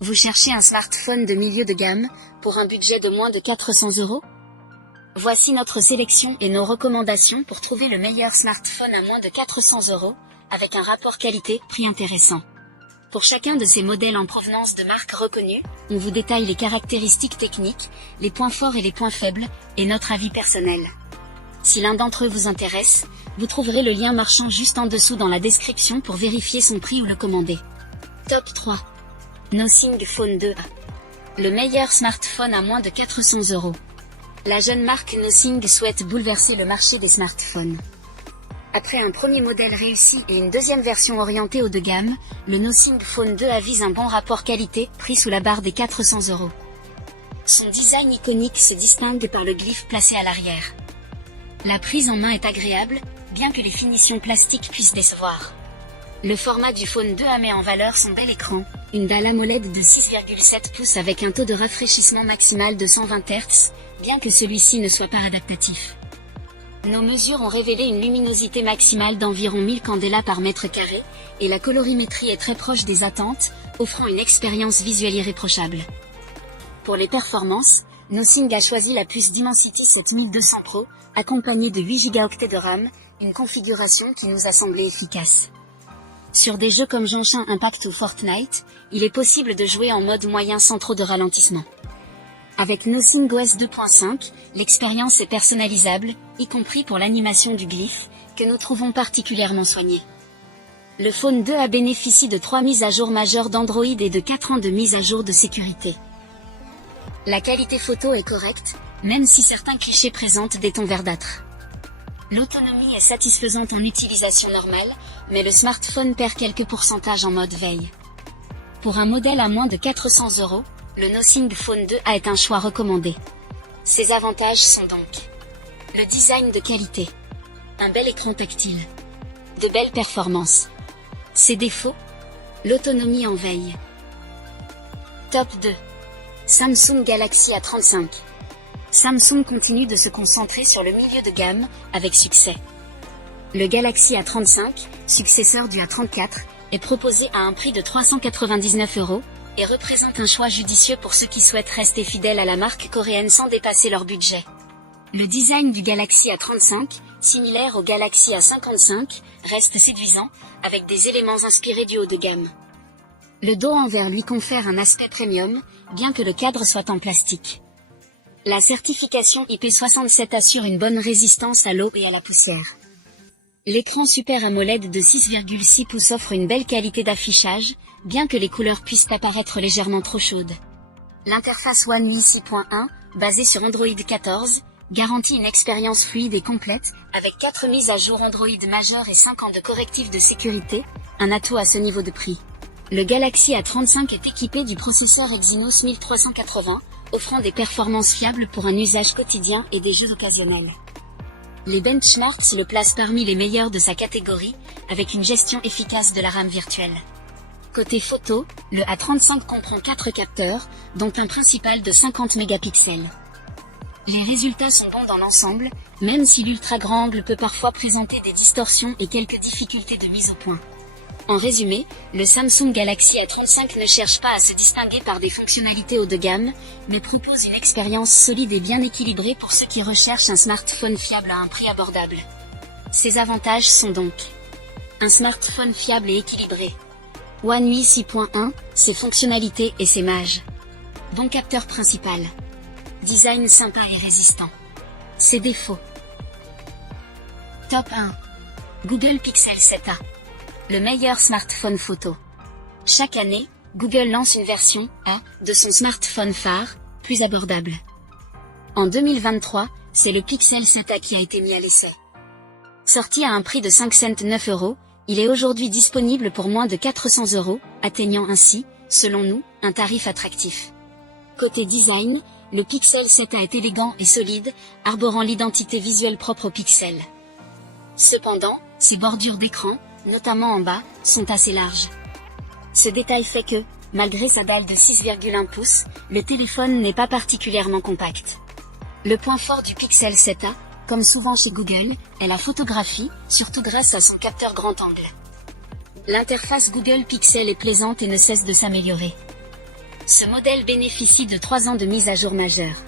Vous cherchez un smartphone de milieu de gamme, pour un budget de moins de 400 €? Voici notre sélection et nos recommandations pour trouver le meilleur smartphone à moins de 400 €, avec un rapport qualité-prix intéressant. Pour chacun de ces modèles en provenance de marques reconnues, on vous détaille les caractéristiques techniques, les points forts et les points faibles, et notre avis personnel. Si l'un d'entre eux vous intéresse, vous trouverez le lien marchand juste en dessous dans la description pour vérifier son prix ou le commander. Top 3. Nothing Phone 2a. Le meilleur smartphone à moins de 400 €. La jeune marque Nothing souhaite bouleverser le marché des smartphones. Après un premier modèle réussi et une deuxième version orientée haut de gamme, le Nothing Phone 2a vise un bon rapport qualité-prix sous la barre des 400 €. Son design iconique se distingue par le glyphe placé à l'arrière. La prise en main est agréable, bien que les finitions plastiques puissent décevoir. Le format du Phone 2a met en valeur son bel écran, une dalle AMOLED de 6,7 pouces avec un taux de rafraîchissement maximal de 120 Hz, bien que celui-ci ne soit pas adaptatif. Nos mesures ont révélé une luminosité maximale d'environ 1000 candela par mètre carré, et la colorimétrie est très proche des attentes, offrant une expérience visuelle irréprochable. Pour les performances, Nothing a choisi la puce Dimensity 7200 Pro, accompagnée de 8 Go de RAM, une configuration qui nous a semblé efficace. Sur des jeux comme Genshin Impact ou Fortnite, il est possible de jouer en mode moyen sans trop de ralentissement. Avec Nothing OS 2.5, l'expérience est personnalisable, y compris pour l'animation du glyphe, que nous trouvons particulièrement soignée. Le Phone 2a bénéficie de 3 mises à jour majeures d'Android et de 4 ans de mise à jour de sécurité. La qualité photo est correcte, même si certains clichés présentent des tons verdâtres. L'autonomie est satisfaisante en utilisation normale, mais le smartphone perd quelques pourcentages en mode veille. Pour un modèle à moins de 400 €, le Nothing Phone 2a est un choix recommandé. Ses avantages sont donc le design de qualité, un bel écran tactile, de belles performances. Ses défauts, l'autonomie en veille. Top 2. Samsung Galaxy A35. Samsung continue de se concentrer sur le milieu de gamme, avec succès. Le Galaxy A35, successeur du A34, est proposé à un prix de 399 € et représente un choix judicieux pour ceux qui souhaitent rester fidèles à la marque coréenne sans dépasser leur budget. Le design du Galaxy A35, similaire au Galaxy A55, reste séduisant, avec des éléments inspirés du haut de gamme. Le dos en verre lui confère un aspect premium, bien que le cadre soit en plastique. La certification IP67 assure une bonne résistance à l'eau et à la poussière. L'écran Super AMOLED de 6,6 pouces offre une belle qualité d'affichage, bien que les couleurs puissent apparaître légèrement trop chaudes. L'interface One UI 6.1, basée sur Android 14, garantit une expérience fluide et complète, avec 4 mises à jour Android majeures et 5 ans de correctifs de sécurité, un atout à ce niveau de prix. Le Galaxy A35 est équipé du processeur Exynos 1380, offrant des performances fiables pour un usage quotidien et des jeux occasionnels. Les benchmarks le placent parmi les meilleurs de sa catégorie, avec une gestion efficace de la RAM virtuelle. Côté photo, le A35 comprend 4 capteurs, dont un principal de 50 mégapixels. Les résultats sont bons dans l'ensemble, même si l'ultra grand angle peut parfois présenter des distorsions et quelques difficultés de mise au point. En résumé, le Samsung Galaxy A35 ne cherche pas à se distinguer par des fonctionnalités haut de gamme, mais propose une expérience solide et bien équilibrée pour ceux qui recherchent un smartphone fiable à un prix abordable. Ses avantages sont donc un smartphone fiable et équilibré. One UI 6.1, ses fonctionnalités et ses mages. Bon capteur principal. Design sympa et résistant. Ses défauts. Top 1. Google Pixel 7a. Le meilleur smartphone photo. Chaque année, Google lance une version A de son smartphone phare, plus abordable. En 2023, c'est le Pixel 7a qui a été mis à l'essai. Sorti à un prix de 509 €, il est aujourd'hui disponible pour moins de 400 €, atteignant ainsi, selon nous, un tarif attractif. Côté design, le Pixel 7a est élégant et solide, arborant l'identité visuelle propre au Pixel. Cependant, ses bordures d'écran, notamment en bas, sont assez larges. Ce détail fait que, malgré sa dalle de 6,1 pouces, le téléphone n'est pas particulièrement compact. Le point fort du Pixel 7a, comme souvent chez Google, est la photographie, surtout grâce à son capteur grand angle. L'interface Google Pixel est plaisante et ne cesse de s'améliorer. Ce modèle bénéficie de 3 ans de mise à jour majeure.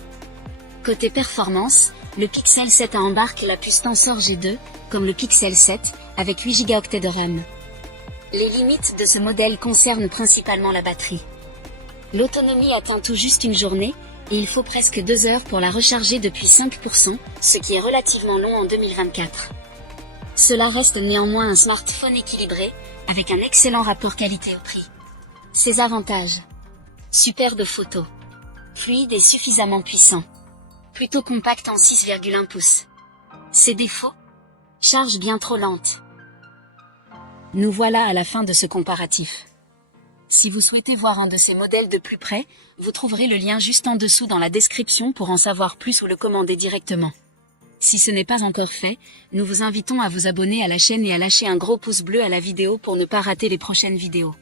Côté performance, le Pixel 7 embarque la puce Tensor G2, comme le Pixel 7, avec 8 Go de RAM. Les limites de ce modèle concernent principalement la batterie. L'autonomie atteint tout juste une journée, et il faut presque 2 heures pour la recharger depuis 5%, ce qui est relativement long en 2024. Cela reste néanmoins un smartphone équilibré, avec un excellent rapport qualité au prix. Ses avantages: superbe photo, fluide et suffisamment puissant, plutôt compact en 6,1 pouces. Ses défauts: charge bien trop lente. Nous voilà à la fin de ce comparatif. Si vous souhaitez voir un de ces modèles de plus près, vous trouverez le lien juste en dessous dans la description pour en savoir plus ou le commander directement. Si ce n'est pas encore fait, nous vous invitons à vous abonner à la chaîne et à lâcher un gros pouce bleu à la vidéo pour ne pas rater les prochaines vidéos.